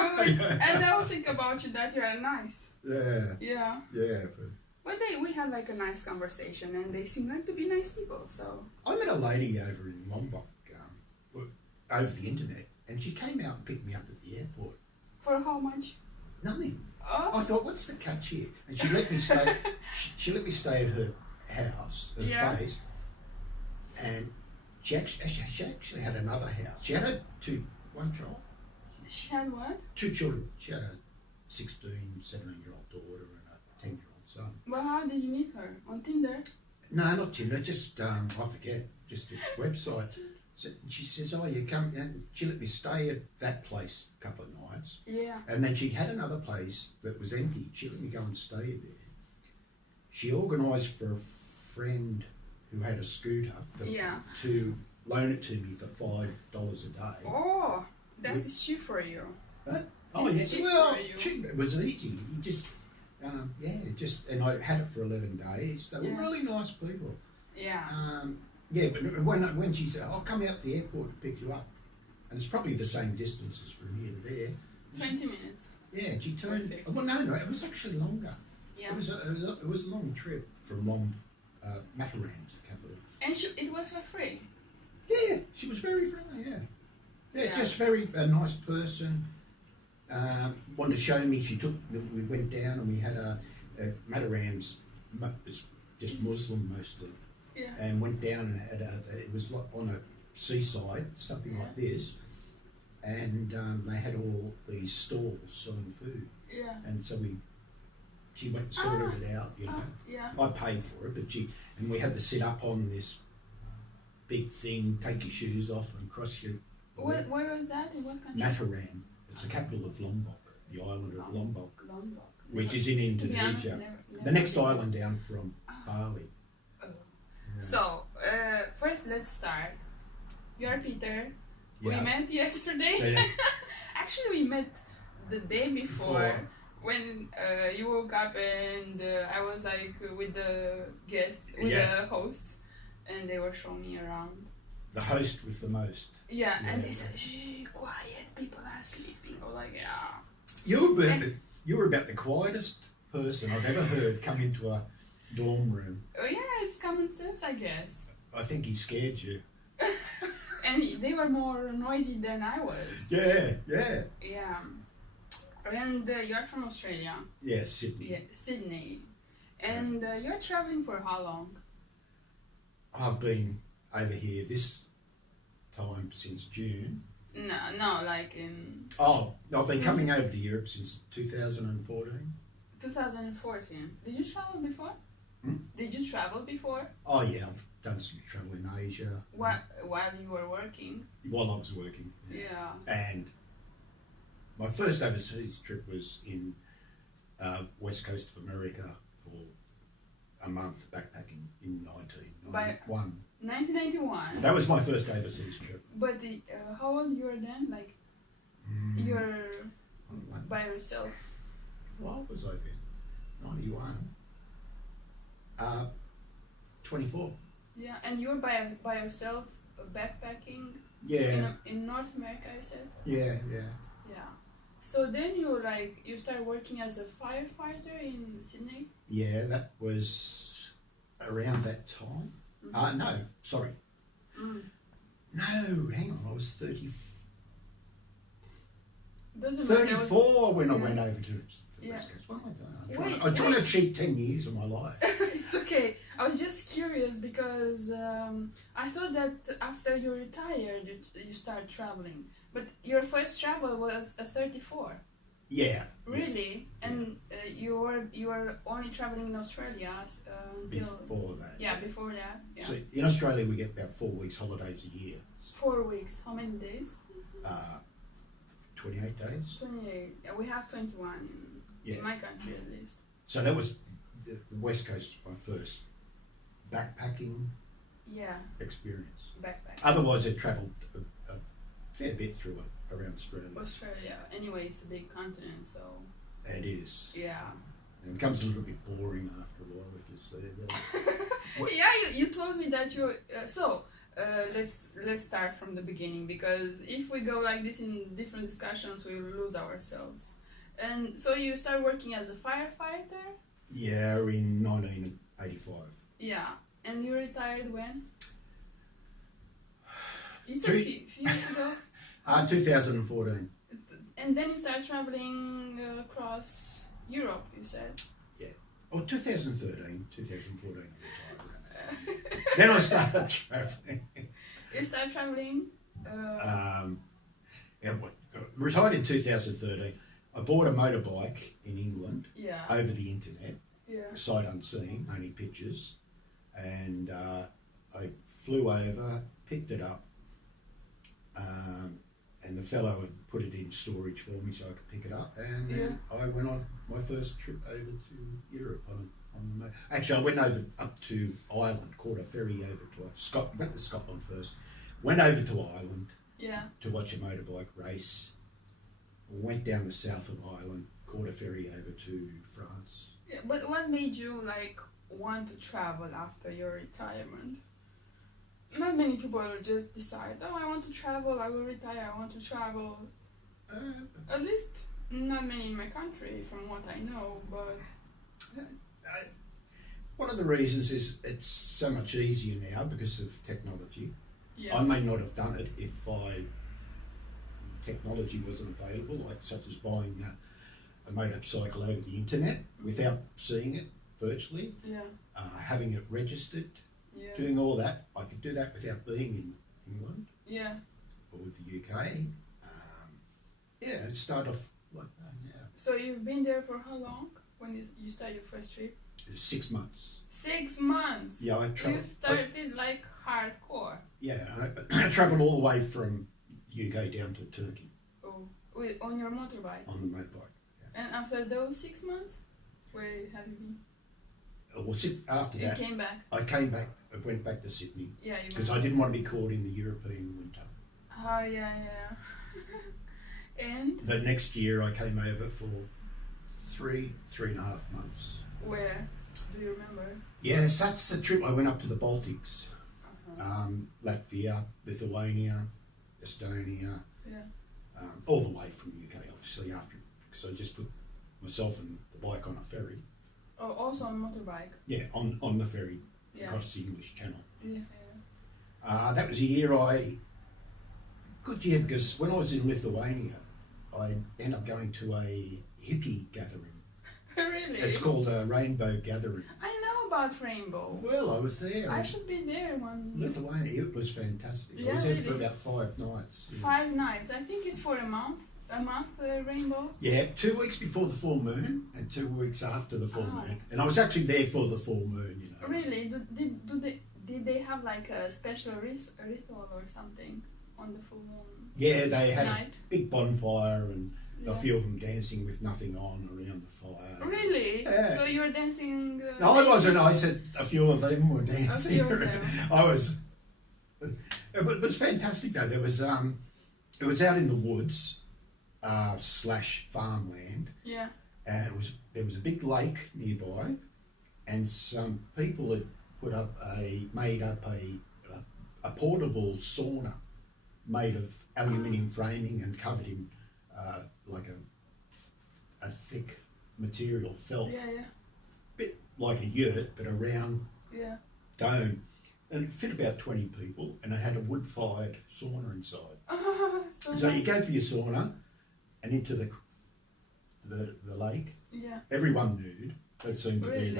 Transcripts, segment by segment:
And I will think about you that you are nice. Yeah. Yeah. Yeah. But we had like a nice conversation, and they seem like to be nice people. So I met a lady over in Lombok over the internet, and she came out and picked me up at the airport. for how much? Nothing. Oh. I thought, what's the catch here? And she let me stay. she let me stay at her house, her place, and she actually had another house. She had one child. She had what? 2 children. She had a 16, 17-year-old daughter and a 10-year-old son. Well, how did you meet her? On Tinder? No, not Tinder. Just I forget. Just a website. So she says, "Oh, you come," and she let me stay at that place a couple of nights. Yeah. And then she had another place that was empty. She let me go and stay there. She organised for a friend who had a scooter to loan it to me for $5 a day. Oh, that's cheap for you. Huh? Oh, it's yeah. Well, cheap. it was easy. You just, and I had it for 11 days. They were really nice people. Yeah. But when she said, "I'll come out to the airport to pick you up," and it's probably the same distance as from here to there. 20 minutes. Yeah, she turned. Perfect. Well, no, it was actually longer. Yeah. It was a long trip from Mataran's the capital. And it was for free. Yeah, she was very friendly. Yeah, just very a nice person. Wanted to show me. We went down and we had a Mataran's. It's just Muslim mostly. Yeah. And went down and had it was like on a seaside, something like this, and they had all these stalls selling food. Yeah. And so she went and sorted it out, Yeah. I paid for it, but we had to sit up on this big thing, take your shoes off and cross your... Where was that? In what country? Mataran. It's the capital of Lombok, the island of Lombok. Lombok. Which is in Indonesia. Honest, never the next island down from Bali. So, first let's start. You're Peter. Yeah. We met yesterday. Yeah. Actually, we met the day before when you woke up and I was like with the guests, with the hosts, and they were showing me around. The host with the most. Yeah. And they said, "Shh, quiet, people are sleeping." I was like, yeah. You were about the quietest person I've ever heard come into a dorm room. Oh yeah, it's common sense, I guess. I think he scared you. And they were more noisy than I was. Yeah. Yeah. And you're from Australia. Yeah, Sydney. Yeah, Sydney. And you're traveling for how long? I've been over here this time since June. No, like in... Oh, I've been coming over to Europe since 2014. 2014. Did you travel before? Did you travel before? Oh yeah, I've done some travel in Asia. While you were working? While I was working. Yeah. And my first overseas trip was in West Coast of America for a month backpacking in 1991. 1991? That was my first overseas trip. But how old you were then? Like, you're by yourself? What was I then? 91. 24. Yeah, and you were by yourself backpacking? Yeah. In North America, you said? Yeah. Yeah. So then you started working as a firefighter in Sydney? Yeah, that was around that time. No, sorry. No, hang on, I was 34 when I went over to the West Coast. What am I doing? I'm trying to cheat 10 years of my life. It's okay. I was just curious because I thought that after you retired, you started traveling. But your first travel was at 34. Yeah. Really? Yeah. And you were only traveling in Australia until... Before that. Yeah, before that. Yeah. So in Australia we get about 4 weeks holidays a year. 4 weeks. How many days? 28 days. 28. Yeah, we have 21 in my country at least. So that was the West Coast, my first backpacking experience. Backpacking. Otherwise I travelled a fair bit around Australia. Australia. Anyway, it's a big continent, so... It is. Yeah. It becomes a little bit boring after a while if you see that. Yeah, you told me that you... let's start from the beginning, because if we go like this in different discussions, we will lose ourselves. And so you start working as a firefighter? Yeah, in 1985. Yeah. And you retired when? You said a few years ago? 2014. And then you start traveling across Europe, you said? Yeah. Oh, 2013, 2014. Then I started travelling. You start travelling? Retired in 2013. I bought a motorbike in England over the internet, sight unseen, only pictures, and I flew over, picked it up, and the fellow had put it in storage for me so I could pick it up, and then I went on my first trip over to Europe on the motor. Actually, I went over up to Ireland, caught a ferry over to went to Scotland first, went over to Ireland to watch a motorbike race, went down the south of Ireland, caught a ferry over to France. Yeah, but what made you want to travel after your retirement? Not many people just decide, oh, I want to travel, I will retire, I want to travel. At least not many in my country, from what I know, but... one of the reasons is it's so much easier now because of technology. Yeah. I may not have done it if technology wasn't available, such as buying a motorcycle over the internet without seeing it virtually, having it registered, doing all that. I could do that without being in England or the UK. It started off like that, So you've been there for how long when you started your first trip? 6 months. 6 months? Yeah, I travelled. You started like hardcore. Yeah, I travelled all the way from UK down to Turkey. Oh, on your motorbike? On the motorbike, And after those 6 months, where have you been? Well, after that, you came back? I came back, I went back to Sydney. Yeah, because I didn't want to be caught in the European winter. Oh, yeah. And? The next year I came over for three and a half months. Where? Do you remember? Yes, that's the trip. I went up to the Baltics. Latvia, Lithuania, Estonia, all the way from the UK, obviously, after, because I just put myself and the bike on a ferry. Oh, also on motorbike? Yeah, on the ferry across the English Channel. Yeah. That was a year good year, because when I was in Lithuania, I ended up going to a hippie gathering. Really? It's called a Rainbow Gathering. I know about Rainbow. Well, I was there. I should be there one. Lithuania, it was fantastic. I was there for about 5 nights. 5 nights. I think it's for a month. Rainbow. Yeah, 2 weeks before the full moon and 2 weeks after the full moon. And I was actually there for the full moon, Really? Did they have like a special ritual or something on the full moon? Yeah, they had night? a big bonfire and a few of them dancing with nothing on around the fire. Really? Yeah. So you were dancing? No, I wasn't. I said a few of them were dancing. A few of them. I was. It was fantastic though. There was it was out in the woods / farmland. Yeah. And there was a big lake nearby, and some people had made up a portable sauna made of aluminium framing and covered in like a thick material felt. Yeah. Bit like a yurt, but a round dome. And it fit about 20 people, and it had a wood-fired sauna inside. So you go for your sauna and into the lake. Yeah. Everyone nude. That seemed to be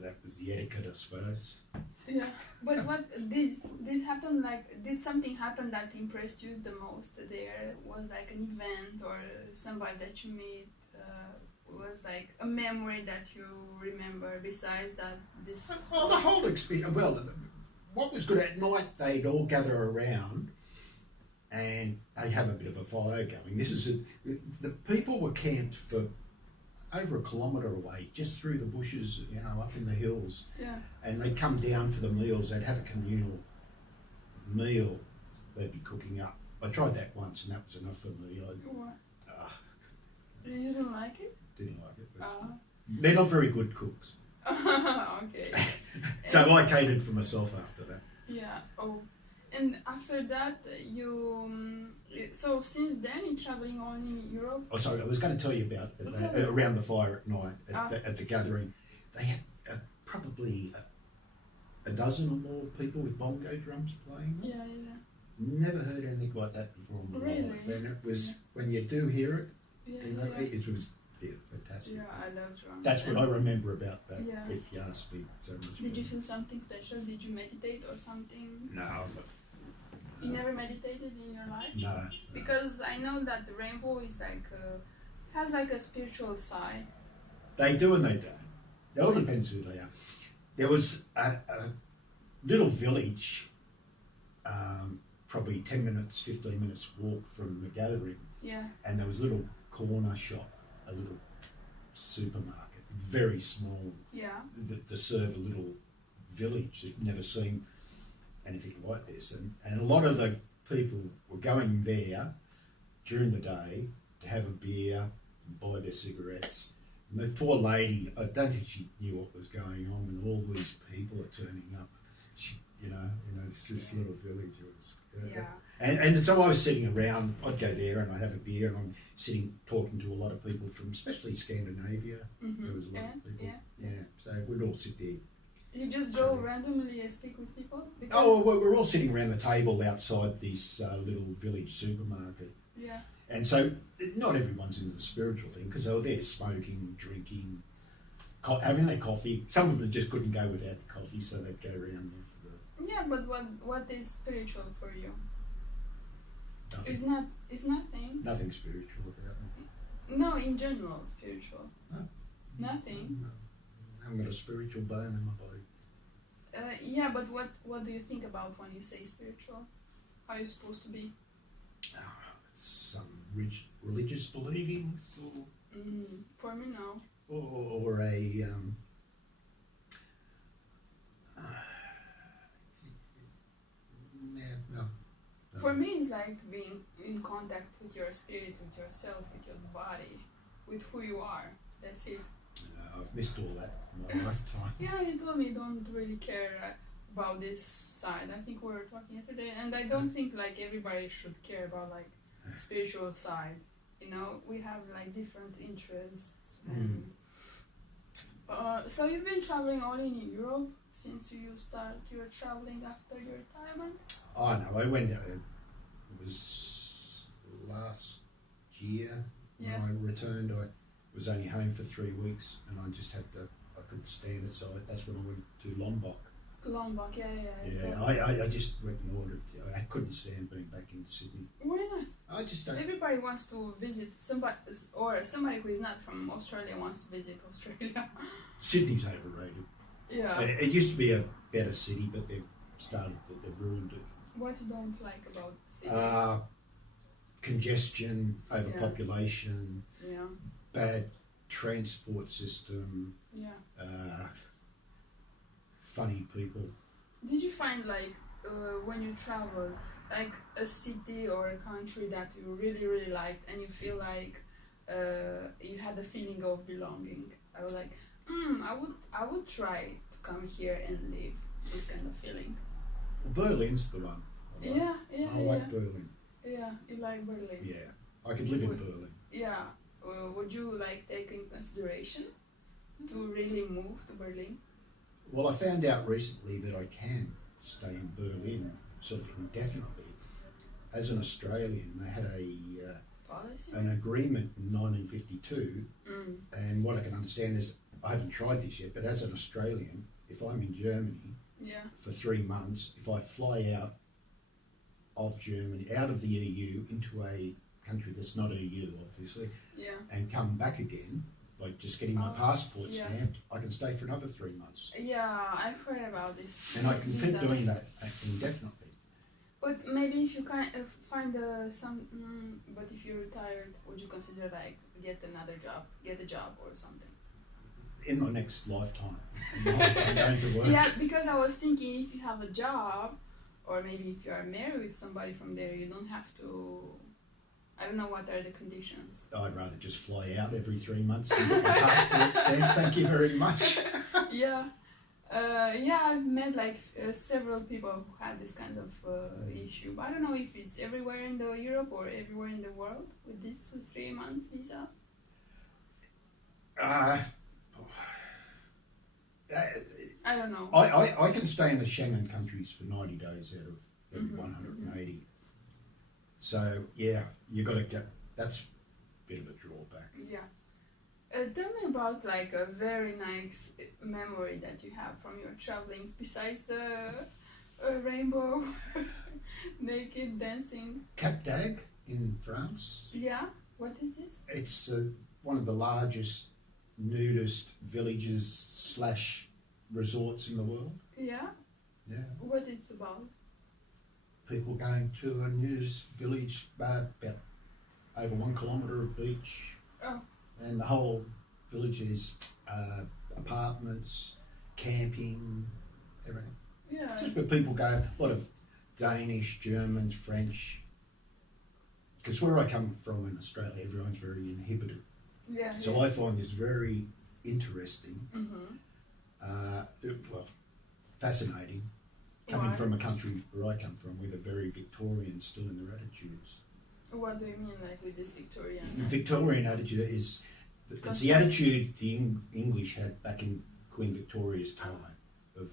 that was the etiquette, I suppose. Yeah, but what did happen? Like, did something happen that impressed you the most there? Was like an event or somebody that you meet? Was like a memory that you remember besides that? Well, the whole experience. Well, what was good at night? They'd all gather around, and they have a bit of a fire going. The people were camped for over 1 kilometre away, just through the bushes, up in the hills. Yeah. And they'd come down for the meals. They'd have a communal meal they'd be cooking up. I tried that once, and that was enough for me. You didn't like it? Didn't like it. They're not very good cooks. Okay. So I catered for myself after that. Yeah. Oh, and after that, so since then, you're traveling only in Europe? Oh, sorry, I was going to tell you about around the fire at night at the gathering. They had probably a dozen or more people with bongo drums playing. Yeah, yeah. Never heard anything like that before in my life. And it was, when you do hear it, it was fantastic. Yeah, I love drums. That's what I remember about that, Yeah. if you ask me so much. Did you feel something special? Did you meditate or something? No, You never meditated in your life? no. Because I know that the rainbow is like has like a spiritual side. They do and they don't. It all depends who they are. There was a little village, probably 10 minutes, 15 minutes walk from the gathering, Yeah. and there was a little corner shop, a little supermarket, very small, Yeah. to serve a little village that never seen anything like this. And a lot of the people were going there during the day to have a beer and buy their cigarettes. And the poor lady, I don't think she knew what was going on, and all these people are turning up. She, it's this little village. It was, Yeah. And so I was sitting around. I'd go there and I'd have a beer, and I'm sitting talking to a lot of people from, especially Scandinavia. Mm-hmm. There was a lot of people. Yeah. So we'd all sit there. You just go randomly and speak with people? Oh, well, we're all sitting around the table outside this little village supermarket. Yeah. And so not everyone's into the spiritual thing, because they were there smoking, drinking, having their coffee. Some of them just couldn't go without the coffee, so they'd go around there for the... Yeah, but what is spiritual for you? Nothing. It's nothing. Nothing spiritual about me. No, in general, spiritual. No. Nothing. No. I haven't got a spiritual bone in my body. Yeah, but what do you think about when you say spiritual? How are you supposed to be? Some religious believings, or For me, no. or a no. For me, it's like being in contact with your spirit, with yourself, with your body, with who you are. That's it. I've missed all that in my lifetime. Yeah, you told me you don't really care about this side. I think we were talking yesterday, and I don't think like everybody should care about like spiritual side. We have like different interests. And so you've been traveling only in Europe since you started your traveling after your retirement? Oh no, I went. It was last year when I returned. I was only home for 3 weeks, and I just had to. I couldn't stand it, so that's when I went to Lombok. Lombok, yeah. Yeah, I just went and ordered. I couldn't stand being back in Sydney. Why not? I just don't. Everybody wants to visit somebody who is not from Australia wants to visit Australia. Sydney's overrated. Yeah. It used to be a better city, but they've ruined it. What you don't like about Sydney? Congestion, overpopulation, Yeah. bad transport system, Yeah. funny people. Did you find like when you travel, like a city or a country that you really really liked, and you feel like you had the feeling of belonging? I was like, I would try to come here and live this kind of feeling. Well, Berlin's the one. I like Berlin. Yeah, you like Berlin. Yeah, I could live in Berlin. Yeah. Would you like take in consideration to really move to Berlin? Well, I found out recently that I can stay in Berlin sort of indefinitely. As an Australian, they had an agreement in 1952, and what I can understand is, I haven't tried this yet, but as an Australian, if I'm in Germany for 3 months, if I fly out of Germany, out of the EU, into a country that's not EU, obviously, and come back again, like just getting my passport stamped, I can stay for another 3 months. Yeah, I've heard about this. And I can keep doing that indefinitely. But maybe if you can find but if you're retired, would you consider like get a job or something? In my next lifetime, I'm going to work. Yeah, because I was thinking if you have a job, or maybe if you are married with somebody from there, you don't have to. I don't know what are the conditions. I'd rather just fly out every 3 months and get my passport stamped. Thank you very much. Yeah. Yeah, I've met like several people who had this kind of issue, but I don't know if it's everywhere in the Europe or everywhere in the world with this 3 months visa. Uh, I don't know. I can stay in the Schengen countries for 90 days out of every 180. So, yeah, you got to get, that's a bit of a drawback. Yeah. Tell me about like a very nice memory that you have from your travelings besides the rainbow naked dancing. Cap d'Agde in France. Yeah, what is this? It's one of the largest nudist villages / resorts in the world. Yeah? Yeah. What it's about? People going to a nudist village, about over 1 kilometre of beach. Oh. And the whole village is apartments, camping, everything. Yeah. Just where people go, a lot of Danish, Germans, French. Because where I come from in Australia, everyone's very inhibited. Yeah. So yeah. I find this very interesting, fascinating, coming Why? from a country where I come from, with a very Victorian still in their attitudes. What do you mean, like with this Victorian? The Victorian attitude is it's the attitude the English had back in Queen Victoria's time of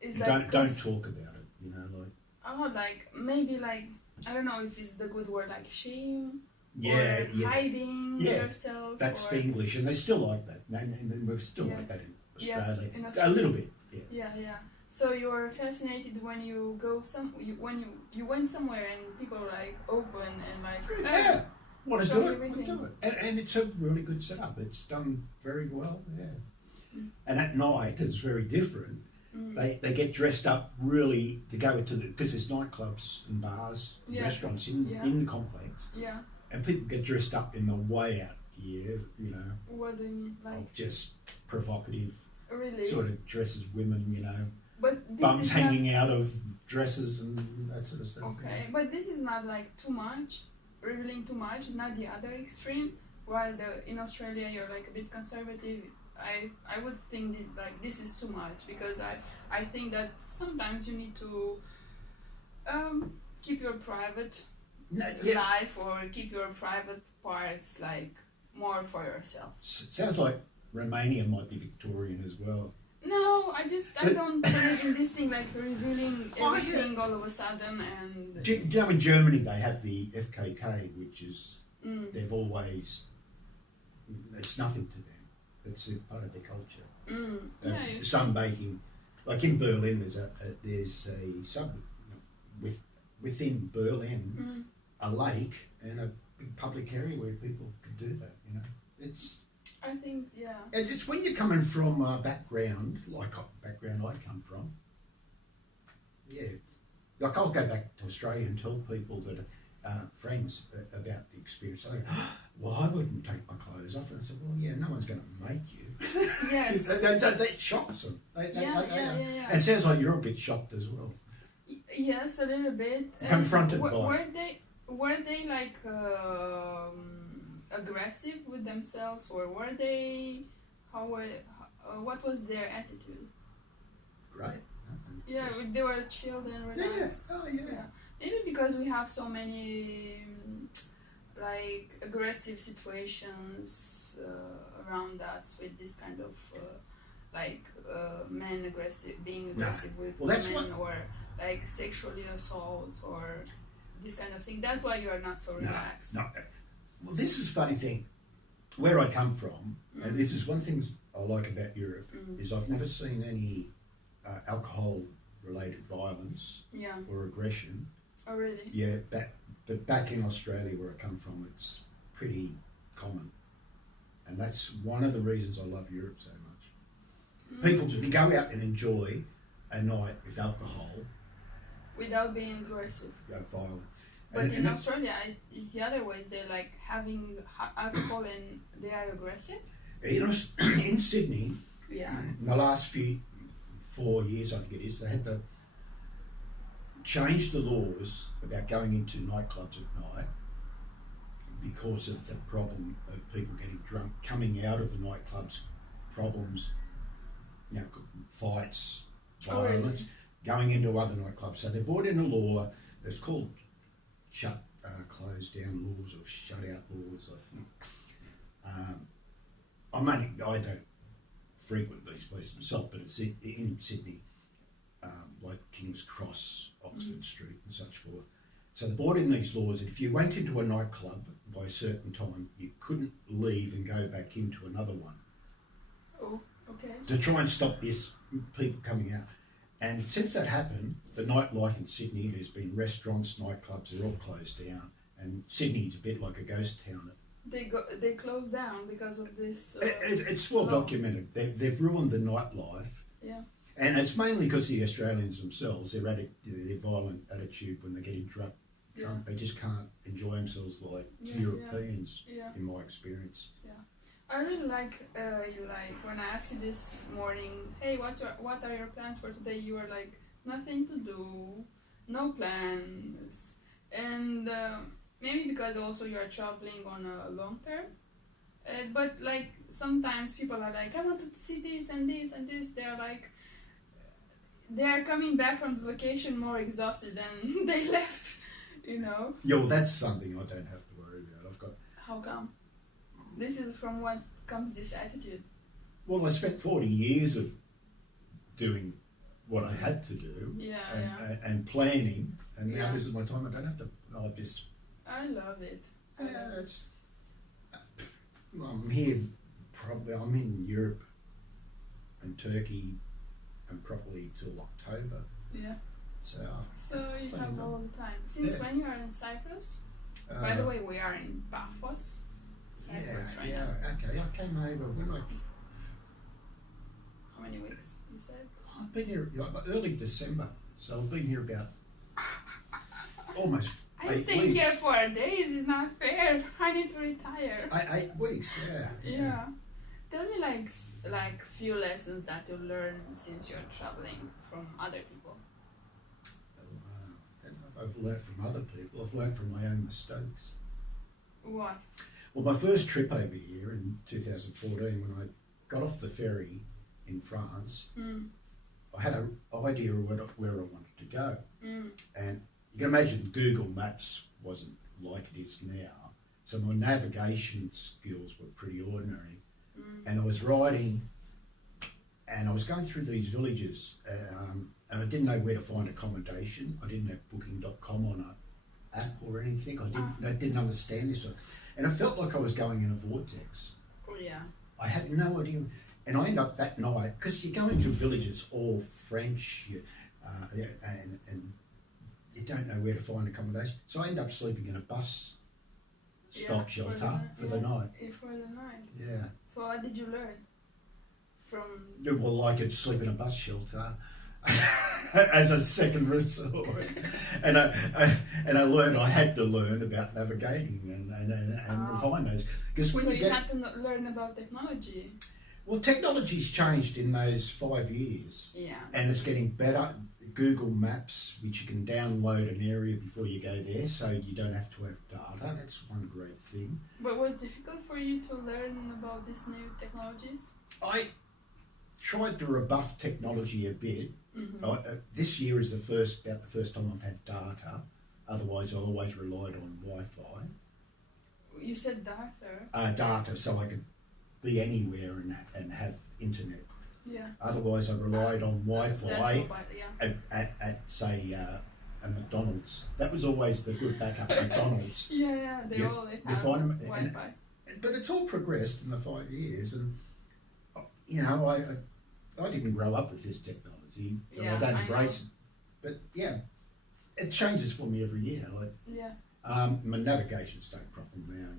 It's don't talk about it, you know, like. Oh, like maybe like I don't know if it's the good word, like shame. Yeah, or hiding yourself. That's or... the English, and they still like that. And we're still like that in Australia. In A little bit, yeah. So you're fascinated when you go when you went somewhere and people are like open and like want to do it, and it's a really good setup. It's done very well, And at night it's very different. They get dressed up really to go to because there's nightclubs and bars, and restaurants in the complex. Yeah. And people get dressed up in the way out gear, you know. What do you mean, like? Just provocative. Really? Sort of dresses women, you know. But this bums is hanging out of dresses and that sort of stuff. Okay, but this is not like too much, revealing too much. It's not the other extreme. While in Australia you're like a bit conservative. I would think that like this is too much because I think that sometimes you need to keep your private life or keep your private parts like more for yourself. Sounds like Romania might be Victorian as well. No, I don't believe in this thing like revealing everything all of a sudden. And do you know in Germany they have the FKK, which is they've always it's nothing to them. It's a part of their culture. Sunbaking, like in Berlin, there's a sub within Berlin, a lake and a big public area where people can do that. You know, I think it's when you're coming from a background like I come from. Yeah, like I'll go back to Australia and tell people that friends about the experience. They go, well, I wouldn't take my clothes off. And I said, well, yeah, no one's going to make you. Yes. that shocks them. And it sounds like you're a bit shocked as well. Yes, a little bit. Confronted by. Were they like aggressive with themselves, or were they? What was their attitude? Great. Yeah, they were chilled and relaxed. Yeah. Oh, yeah. Maybe because we have so many like aggressive situations around us with this kind of men being aggressive with women or like sexually assault or this kind of thing. That's why you are not so relaxed. No. Well, this is a funny thing. Where I come from, and this is one thing I like about Europe, is I've never seen any alcohol-related violence or aggression. Oh, really? Yeah, but back in Australia where I come from, it's pretty common. And that's one of the reasons I love Europe so much. People can go out and enjoy a night with alcohol. Without being aggressive. Violent. But in Australia, it's the other ways. They're like having alcohol and they are aggressive. In Sydney, in the last 4 years, I think it is, they had to change the laws about going into nightclubs at night because of the problem of people getting drunk, coming out of the nightclubs, problems fights, Oh, really? violence, going into other nightclubs. So they brought in a law. It's called closed down laws or shut out laws, I think. I don't frequent these places myself, but it's in Sydney, like King's Cross, Oxford Street, and such forth. So they brought in these laws that if you went into a nightclub by a certain time, you couldn't leave and go back into another one. Oh, okay. To try and stop this people coming out. And since that happened, the nightlife in Sydney, there's been restaurants, nightclubs, they're all closed down. And Sydney's a bit like a ghost town. They closed down because of this. It's well documented. They've ruined the nightlife. Yeah. And it's mainly because the Australians themselves, their violent attitude when they're getting drunk, they just can't enjoy themselves like Europeans, in my experience. Yeah. I really like when I asked you this morning, hey, what are your plans for today? You were like, nothing to do, no plans, and maybe because also you are traveling on a long term. But like sometimes people are like, I want to see this and this and this. They are coming back from vacation more exhausted than they left, Yeah, well, that's something I don't have to worry about. I've got. How come? This is from what comes this attitude. Well, I spent 40 years of doing what I had to do and planning, and now this is my time. I don't have to. I love it. I'm here. Probably I'm in Europe and Turkey, and probably till October. Yeah. So you have all the time. Since when you are in Cyprus? By the way, we are in Paphos. Cyprus right now. Okay. I came over when How many weeks you said? I've been here early December, so I've been here about almost. I'm staying here 4 days. It's not fair. I need to retire. 8 weeks. Yeah. Tell me like few lessons that you learn since you're traveling from other people. I don't know if I've learned from other people. I've learned from my own mistakes. What? Well, my first trip over here in 2014, when I got off the ferry in France, I had an idea of where I wanted to go. And you can imagine Google Maps wasn't like it is now. So my navigation skills were pretty ordinary. And I was riding, and I was going through these villages, and I didn't know where to find accommodation. I didn't have booking.com on an app or anything. I didn't understand this. And I felt like I was going in a vortex. Oh, yeah. I had no idea. And I ended up that night, because you go into villages all French, and you don't know where to find accommodation. So I ended up sleeping in a bus stop shelter for the night. For the night. Yeah. So what did you learn from? Well, I could sleep in a bus shelter as a second resort, and I learned I had to learn about navigating and refine those, because when you had to learn about technology. Well, technology's changed in those 5 years. Yeah. And it's getting better. Google Maps, which you can download an area before you go there, so you don't have to have data. That's one great thing. But was it difficult for you to learn about these new technologies? I tried to rebuff technology a bit. This year is about the first time I've had data. Otherwise, I always relied on Wi-Fi. You said data? Data, so I could be anywhere and have internet. Yeah. Otherwise, I relied on Wi-Fi at say, a McDonald's. That was always the good backup, McDonald's. Yeah, they all have Wi-Fi. But it's all progressed in the 5 years, and I didn't grow up with this technology, so I don't embrace it. But yeah, it changes for me every year. My navigation's no problem now.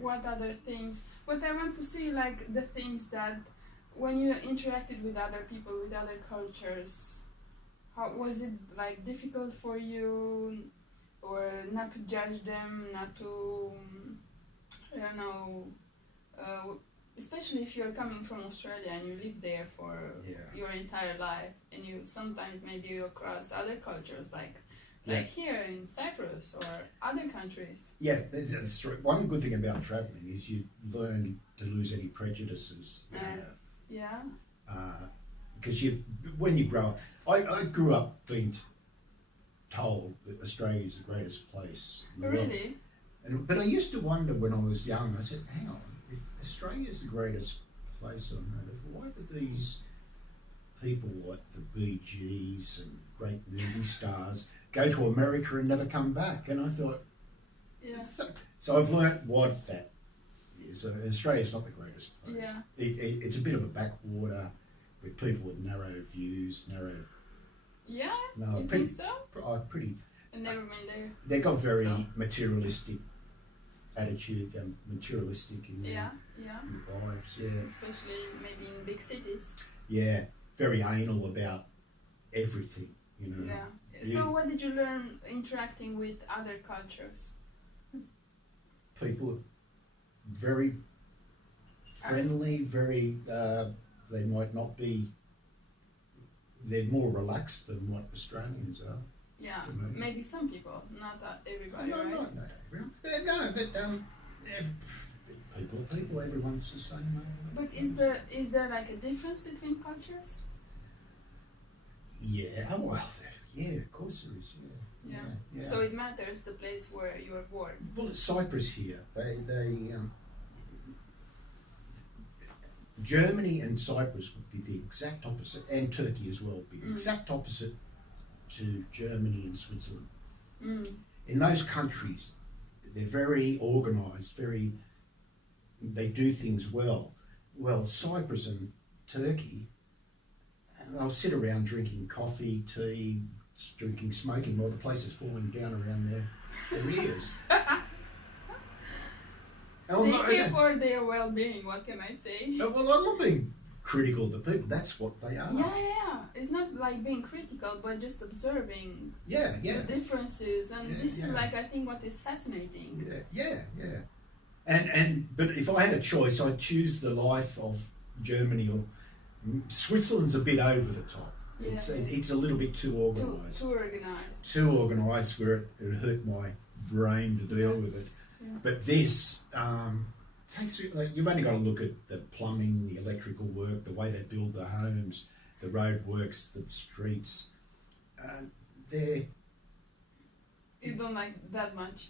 What other things? But I want to see like the things that when you interacted with other people, with other cultures, how was it like difficult for you, or not to judge them, not to, I don't know, especially if you're coming from Australia and you live there for your entire life, and you sometimes maybe you cross other cultures like Like here in Cyprus or other countries. Yeah, that's right. One good thing about travelling is you learn to lose any prejudices you have. Yeah. Because when you grow up, I grew up being told that Australia is the greatest place in the world. Really? But I used to wonder when I was young, I said, hang on, if Australia is the greatest place on earth, why do these people like the Bee Gees and great movie stars go to America and never come back? And I thought, so I've learnt what that is. Australia's not the greatest place. Yeah. It's a bit of a backwater with people with narrow views, Yeah? No, you pretty, think so? Pretty. I've never been there. They got very materialistic attitude, materialistic in their lives, Especially maybe in big cities. Yeah, very anal about everything, you know. Yeah. So what did you learn interacting with other cultures? People very friendly, very, they might not be, they're more relaxed than what Australians are. Yeah, maybe some people, not everybody, no, right? Not everyone. No, but people, everyone's the same. But is there like a difference between cultures? Yeah, well, yeah, of course there is. Yeah. So it matters the place where you were born. Well, it's Cyprus here. Germany and Cyprus would be the exact opposite, and Turkey as well, would be the exact opposite to Germany and Switzerland. In those countries, they're very organised, they do things well. Well, Cyprus and Turkey, they'll sit around drinking coffee, tea, smoking while the place is falling down around their ears. They care for their well-being, what can I say? Well, I'm not being critical of the people, that's what they are. Yeah. It's not like being critical, but just observing the differences. And this is like, I think, what is fascinating. Yeah. But if I had a choice, I'd choose the life of Germany or Switzerland's a bit over the top. Yeah. It's a little bit too organised. Too organised where it hurt my brain to deal with it. Yeah. But this takes, you've only got to look at the plumbing, the electrical work, the way they build the homes, the road works, the streets. You don't like that much?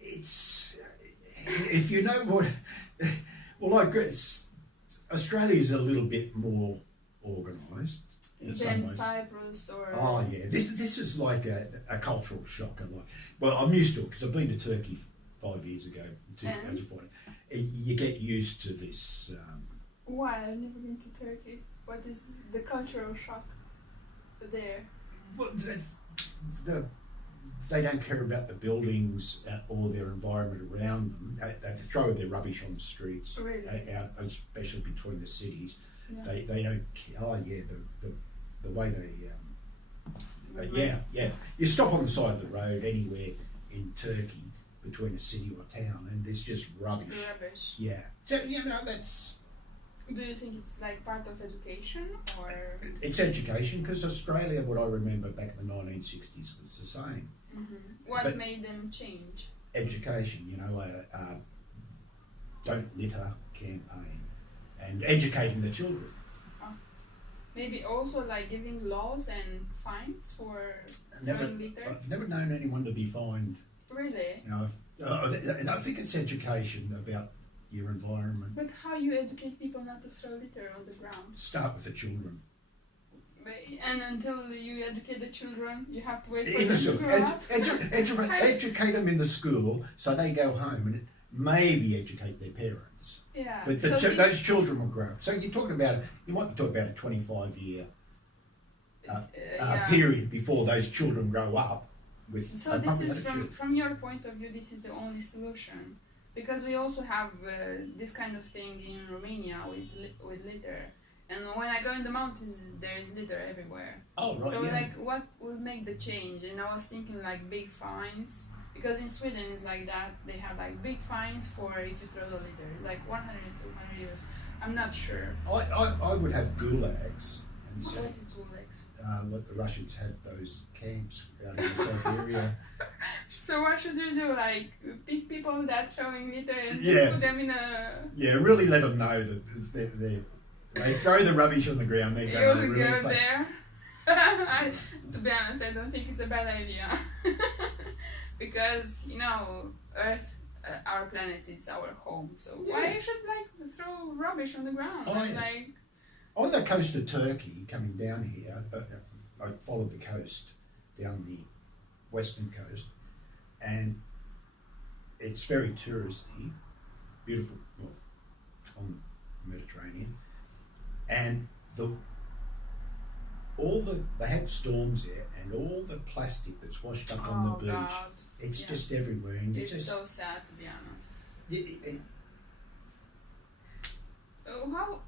It's, if you know what, well, Australia's a little bit more organised. Than Cyprus or... Oh yeah, this is like a cultural shock. Well, I'm used to it because I've been to Turkey 5 years ago, 2004. You get used to this. Why? I've never been to Turkey. What is the cultural shock there? Well, they don't care about the buildings or their environment around them. They throw their rubbish on the streets, really? Out, especially between the cities. Yeah. They don't care. Oh yeah, the way they you stop on the side of the road anywhere in Turkey between a city or a town and there's just rubbish. Yeah. So that's... Do you think it's like part of education or... It's education because Australia, what I remember back in the 1960s was the same. What made them change? Education, don't litter campaign and educating the children. Maybe also like giving laws and fines for throwing litter? I've never known anyone to be fined. Really? I think it's education about your environment. But how you educate people not to throw litter on the ground? Start with the children. And until you educate the children, you have to wait for them to grow up? Educate them in the school so they go home and maybe educate their parents. Yeah. But those children will grow up. So you might be talking about a 25-year period before those children grow up. So this is from your point of view, this is the only solution, because we also have this kind of thing in Romania with litter, and when I go in the mountains, there is litter everywhere. Oh right. So what will make the change? And I was thinking like big fines, because in Sweden it's like that. They have like big fines for if you throw the litter, it's like 100 to 200 euros. I'm not sure. I would have gulags. What is gulag? Like the Russians had those camps out in Siberia. So what should we do? Like pick people that throwing litter and Yeah. put them in a. Yeah, really let them know that they throw the rubbish on the ground. They're going to You'll really go there. To be honest, I don't think it's a bad idea. Because, Earth, our planet, it's our home. So why you should throw rubbish on the ground? Oh, And, yeah. On the coast of Turkey, coming down here, I followed the coast down the western coast, and it's very touristy, beautiful, on the Mediterranean, and they had storms there, and all the plastic that's washed up on the beach, God. it's just everywhere, and It's so sad, to be honest.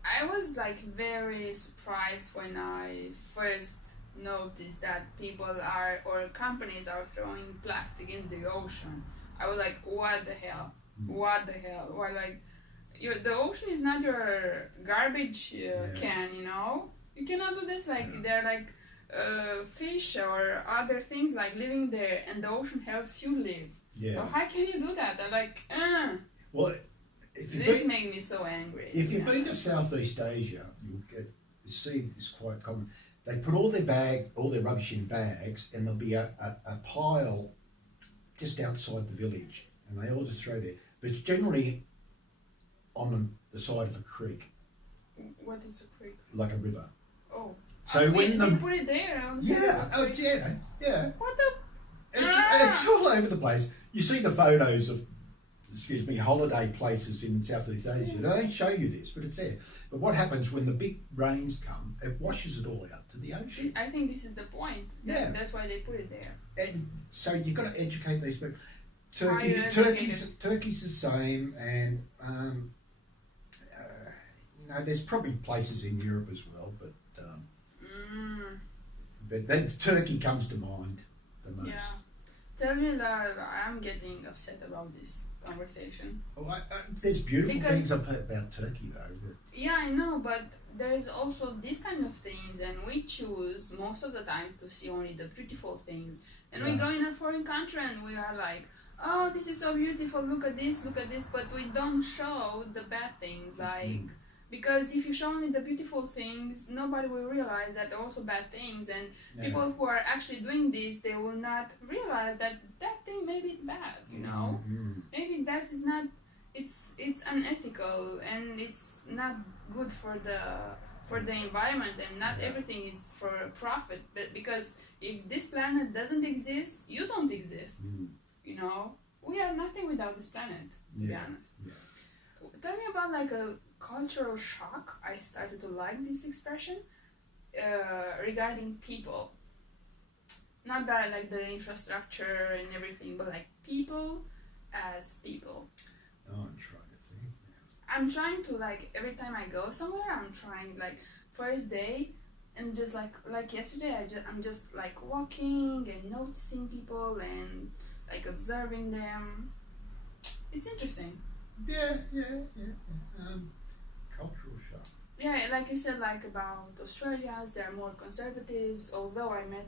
I was very surprised when I first noticed that people or companies are throwing plastic in the ocean. I was like, what the hell? What the hell? Why, the ocean is not your garbage can, You cannot do this. They're fish or other things living there, and the ocean helps you live. Yeah. So how can you do that? I'm Well, this made me so angry. If you've been to Southeast Asia, you'll see this quite common. They put all their rubbish in bags, and there'll be a pile just outside the village, and they all just throw there. But it's generally on the side of a creek. What is a creek? Like a river. Oh. So when they put it there. Yeah. What the? It's all over the place. You see the photos of, holiday places in Southeast Asia. They don't show you this, but it's there. But what happens when the big rains come? It washes it all out to the ocean. I think this is the point. That's why they put it there. And so you've got to educate these people. Turkey's the same, and there's probably places in Europe as well, but then Turkey comes to mind the most. Yeah. Tell me that I'm getting upset about this conversation. Well, there's beautiful things about Turkey, though. Yeah, I know, but there's also this kind of things, and we choose most of the time to see only the beautiful things. And we go in a foreign country and we are like, oh, this is so beautiful, look at this, but we don't show the bad things, because if you show only the beautiful things, nobody will realize that there are also bad things, and people who are actually doing this, they will not realize that thing maybe it's bad, maybe that is not, it's unethical, and it's not good for the environment, and not everything is for profit, but because if this planet doesn't exist, you don't exist. We are nothing without this planet, to be honest. Tell me about a cultural shock. I started to like this expression regarding people. Not that the infrastructure and everything, but people as people. Oh, I'm trying to think now. I'm trying to every time I go somewhere, I'm trying first day, and just like yesterday, I'm just walking and noticing people and observing them. It's interesting. Yeah. Cultural shock. Yeah, like you said, about Australians, they're more conservatives. Although I met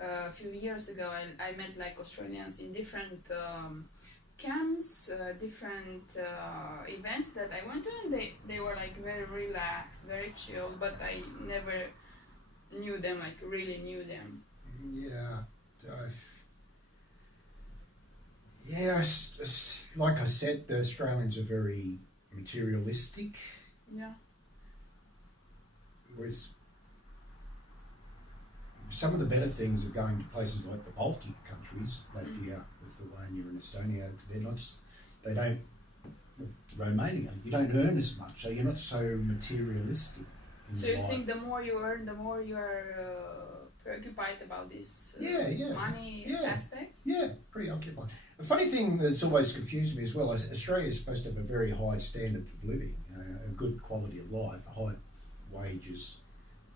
a few years ago, I met Australians in different camps, different events that I went to, and they were very relaxed, very chill. But I never knew them, really knew them. Yeah. Like I said, the Australians are very materialistic. Yeah. Whereas some of the better things are going to places like the Baltic countries, Latvia, Lithuania, and Estonia. Romania, you don't earn as much, so you're not so materialistic. So you think the more you earn, the more you are preoccupied about this money aspects? Yeah, preoccupied. A funny thing that's always confused me as well is Australia is supposed to have a very high standard of living, a good quality of life, high wages,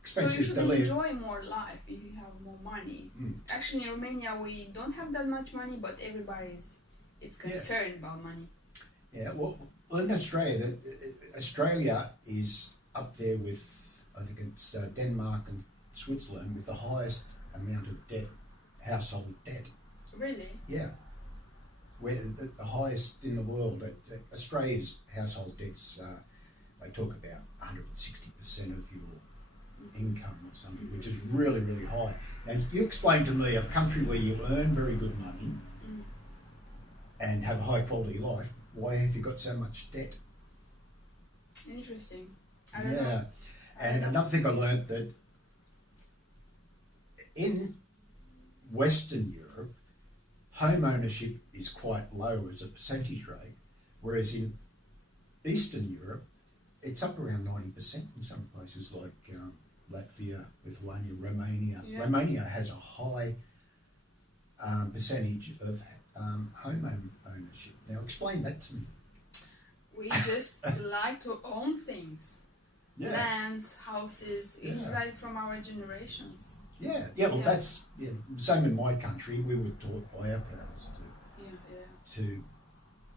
expensive to live. So you should enjoy more life if you have more money. Actually, in Romania, we don't have that much money, but everybody is concerned about money. Yeah, well, in Australia, Australia is up there with, I think it's Denmark and Switzerland with the highest amount of debt, household debt. Really? Yeah. We're the highest in the world. Australia's household debts, they talk about 160% of your income or something, which is really, really high. Now, you explain to me a country where you earn very good money and have a high quality life, why have you got so much debt? Interesting. I don't know. And another thing I learned that in Western Europe, home ownership is quite low as a percentage rate, whereas in Eastern Europe, it's up around 90% in some places like Latvia, Lithuania, Romania. Yeah. Romania has a high percentage of home ownership. Now explain that to me. We just like to own things. Yeah. Lands, houses, it's Yeah. like from our generations. Well, Yeah. that's same in my country. We were taught by our parents to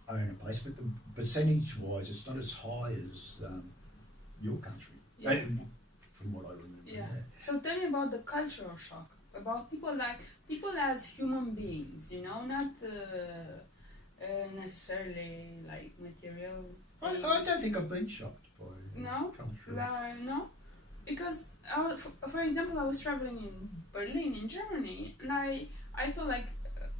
own a place, but the percentage-wise, it's not as high as your country, from what I remember. Yeah. So tell me about the cultural shock, about people as human beings, you know, not necessarily like material. I don't think I've been shocked by culture. No, because for example, I was traveling in Berlin, in Germany, and I feel like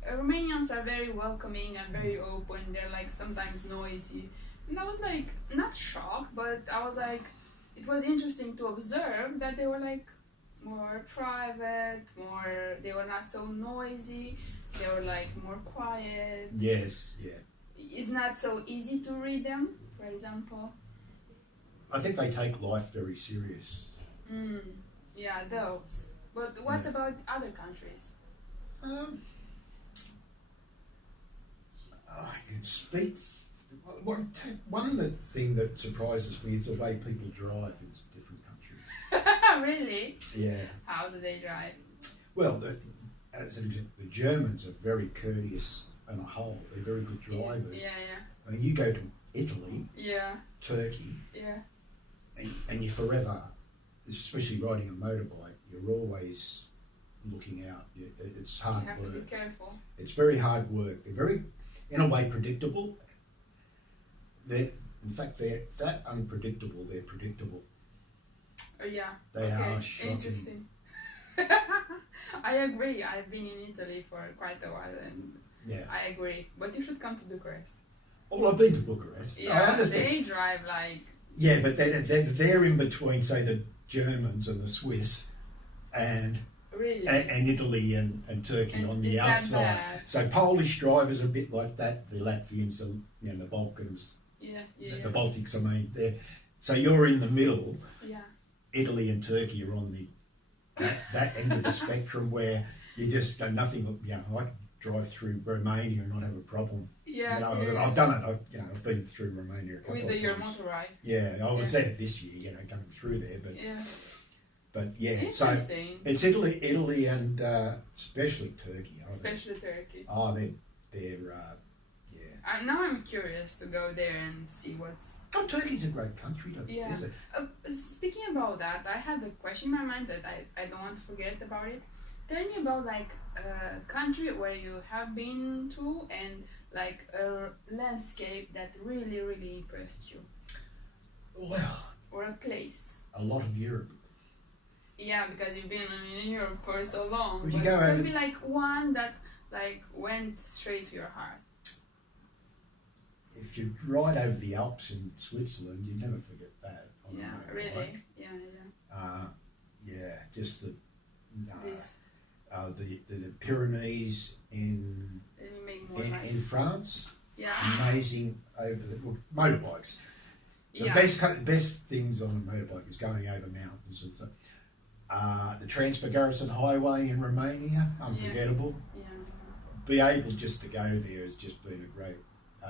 Romanians are very welcoming and very open. They're like sometimes noisy, and I was like not shocked, but I was like, it was interesting to observe that they were like more private, they were not so noisy, they were like more quiet. Yes, yeah. It's not so easy to read them, for example. I think they take life very serious. Yeah, those. But what about other countries? I can speak. One thing that surprises me is the way people drive in different countries. Really? Yeah. How do they drive? Well, as an example, the Germans are very courteous on a whole. They're very good drivers. Yeah. I mean, you go to Italy, Turkey, and you're forever, especially riding a motorbike, you're always looking out. It's hard work. You have to be careful. It's very hard work. They're very, in a way, predictable. In fact, they're that unpredictable, they're predictable. They are shocking. Interesting. I agree. I've been in Italy for quite a while and I agree. But you should come to Bucharest. Well, I've been to Bucharest. Yeah, I understand. they drive like... Yeah, but they're in between, say, the Germans and the Swiss and Italy and Turkey on the outside. So Polish drivers are a bit like that. The Latvians, the Balkans, the Baltics, I mean. So you're in the middle. Yeah. Italy and Turkey are on that end of the spectrum where you just go nothing. I could drive through Romania and not have a problem. I've done it. I've been through Romania a couple of times. With your motor ride. Yeah, I was there this year. Coming through there, but so it's Italy, and especially Turkey. Turkey. Oh, they're now I'm curious to go there and see what's... Oh, Turkey's a great country, is it? Speaking about that, I had a question in my mind that I don't want to forget about it. Tell me about like a country where you have been to and like a landscape that really, really impressed you. Well... Or a place. A lot of Europe. Yeah, because you've been in Europe for so long. Well, but there be like one that like went straight to your heart. If you ride over the Alps in Switzerland, you never forget that. Really? Just the Pyrenees in France. Yeah. Amazing over motorbikes. The best things on a motorbike is going over mountains and stuff. The Trans-Garrison Highway in Romania, unforgettable. Be able just to go there has just been a great.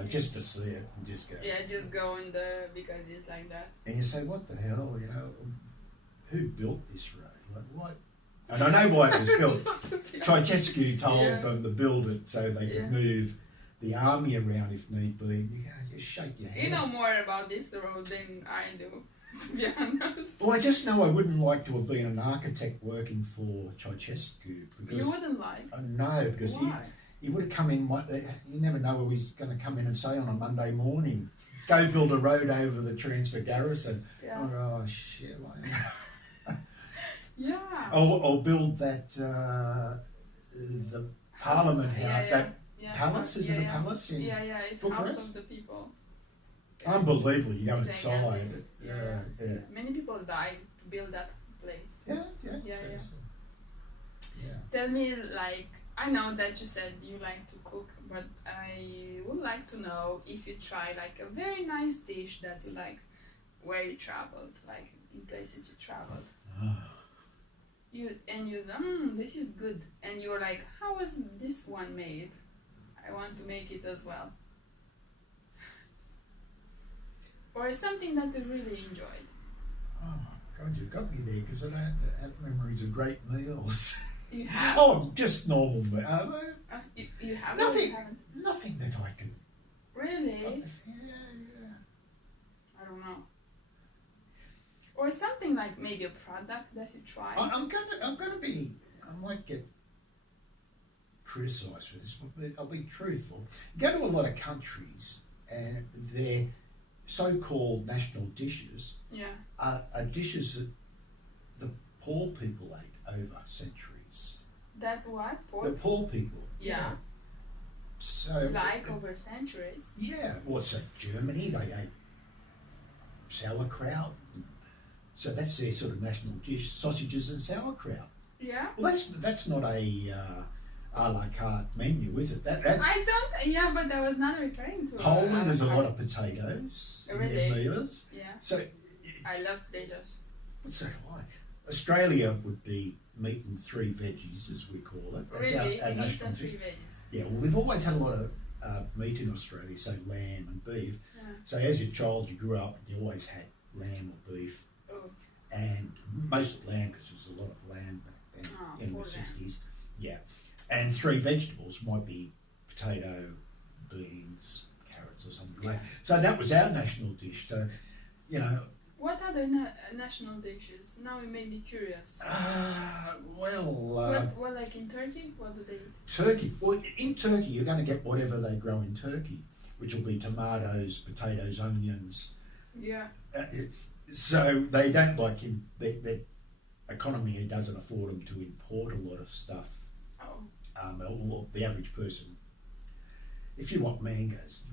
Just to see it and just go. Yeah, just go because it's like that. And you say, what the hell? Who built this road? Like what? And I know why it was built. Ceausescu told them to build it so they could move the army around if need be. You just shake your head. You know more about this road than I do. to be honest. Well, I just know I wouldn't like to have been an architect working for Ceausescu because You wouldn't like? no, because Why? he would have come in. You never know what he's going to come in and say on a Monday morning. Go build a road over the transfer garrison. Yeah. Oh shit! Yeah. Or build that the Parliament House. Yeah, That yeah. palace is it a palace? In Yeah, it's Bucharest? House of the People. Unbelievable! You go inside. Gigantic. Yeah. Many people died to build that place. Yeah. Tell me, like, I know that you said you like to cook, but I would like to know if you try like a very nice dish that you like, where you traveled, like in places you traveled. This is good, and you're like, how was this one made? I want to make it as well. Or something that you really enjoyed. Oh God, you got me there because I don't have memories of great meals. You have? Oh, just normal. You have? Nothing. Or you haven't? Nothing that I can. Really? Yeah. I don't know. Or something like maybe a product that you tried. I'm gonna be. I might get criticised for this, but I'll be truthful. You go to a lot of countries, and their so-called national dishes are dishes that the poor people ate over centuries. That what? The poor people. Yeah. So. Like over centuries. Yeah. Well, so Germany, they ate sauerkraut. So that's their sort of national dish: sausages and sauerkraut. Yeah. Well, that's not a la carte menu, is it? That's I don't. Yeah, but I was not referring to. Poland has a lot of potatoes in their meals. Yeah. So I love potatoes. So do I. Australia would be meat and three veggies, as we call it. That's Really? our Meat national and dish. 3 veggies. Yeah, well, we've always had a lot of meat in Australia, so lamb and beef. Yeah. So as a child, you grew up, you always had lamb or beef. Oh. And most lamb, because there was a lot of lamb back then in the 60s. Yeah. And 3 vegetables might be potato, beans, carrots or something like that. So that was our national dish. So, What other national dishes? Now it made me curious. Well, like in Turkey, what do they eat? Turkey. Well, in Turkey, you're going to get whatever they grow in Turkey, which will be tomatoes, potatoes, onions. Yeah. So they don't their economy doesn't afford them to import a lot of stuff. Oh. The average person, if you want mangoes,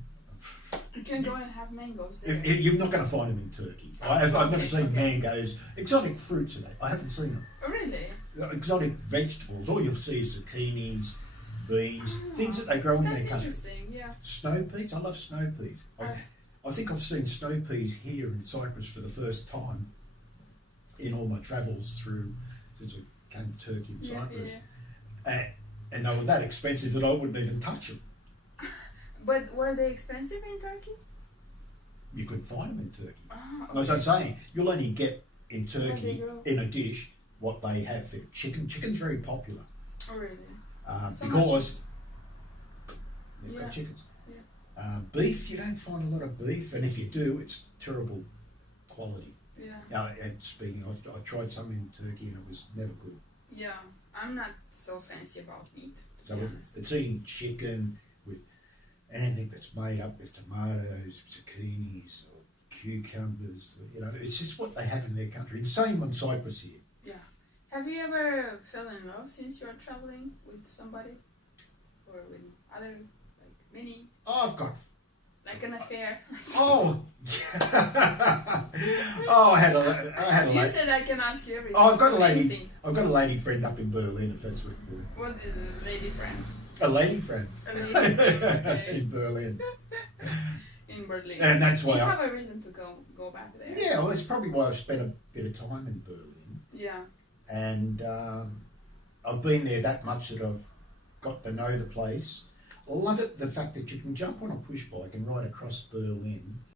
you can go and have mangoes there. You're not going to find them in Turkey. I've never seen mangoes, exotic fruits of that. I haven't seen them. Oh, really? Exotic vegetables, all you'll see is zucchinis, beans, things that they grow in their country. That's interesting, yeah. Snow peas, I love snow peas. I think I've seen snow peas here in Cyprus for the first time in all my travels since I came to Turkey and Cyprus. Yeah. And they were that expensive that I wouldn't even touch them. But were they expensive in Turkey? You couldn't find them in Turkey. Oh, okay. As I'm saying, you'll only get in Turkey in a dish what they have there. Chicken. Chicken's very popular. Oh, really? Because they've got chickens. Yeah. Beef, you don't find a lot of beef, and if you do, it's terrible quality. Yeah. And speaking of, I tried some in Turkey and it was never good. Yeah, I'm not so fancy about meat. So it's eating chicken with anything that's made up with tomatoes, zucchinis, or cucumbers. It's just what they have in their country. And same on Cyprus here. Yeah. Have you ever fell in love since you're traveling with somebody, or with other many? Oh, I've got. Like an affair. Oh. I had a lady. You said I can ask you everything. Oh, I've got a lady. Anything. I've got a lady friend up in Berlin. If that's what. What is a lady friend? A lady friend. A lady friend. Okay. In Berlin. In Berlin. And that's why you have a reason to go back there. Yeah, well, it's probably why I've spent a bit of time in Berlin. Yeah. And I've been there that much that I've got to know the place. I love it, the fact that you can jump on a push bike and ride across Berlin